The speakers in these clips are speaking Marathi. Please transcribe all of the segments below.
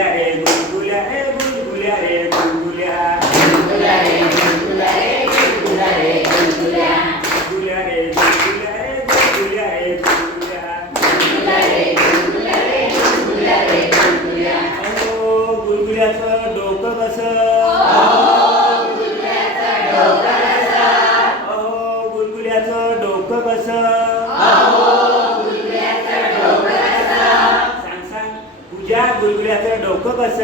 哎。तुझ्या गुलगुल्याचं डोकं कस?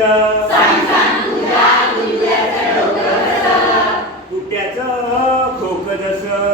कुट्याचं खोक जसं?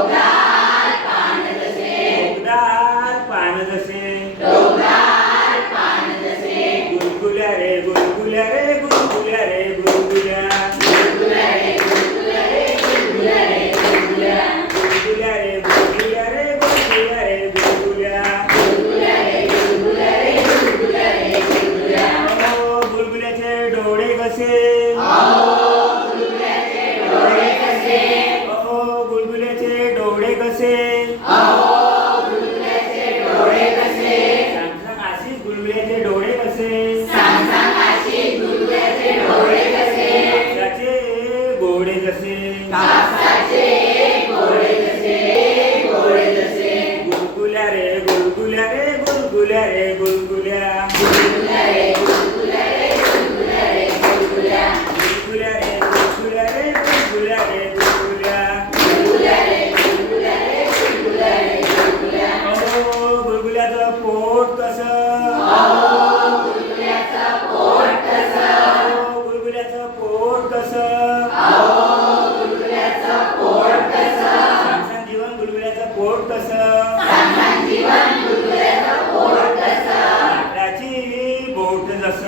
गुरुदेचे डोळे कसे? डोळे कसे? त्याचे गोडे कसे? तस.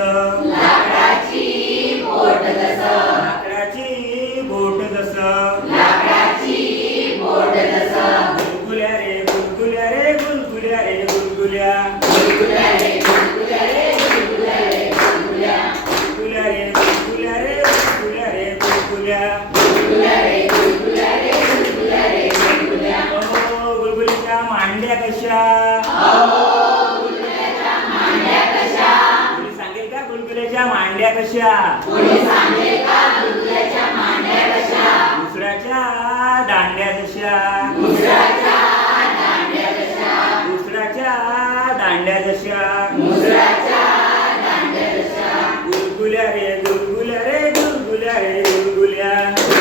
लाकडाची बोट तस. लाकडाची बोट तस. लाकडाची बोट रे गुलगुल्या रे गुलगुल्या रे गुलगुल्या. गुलगुल्या रे गुलगुल्या रे गुलगुल्या रे गुलगुल्या. गुलगुल्या रे गुलगुल्या रे कशा दुसऱ्याच्या दांड्या जशा दुसऱ्याच्या दांड्या जशा गुलगुल्या रे गुलगुल्या रे गुलगुल्या रे गुलगुल्या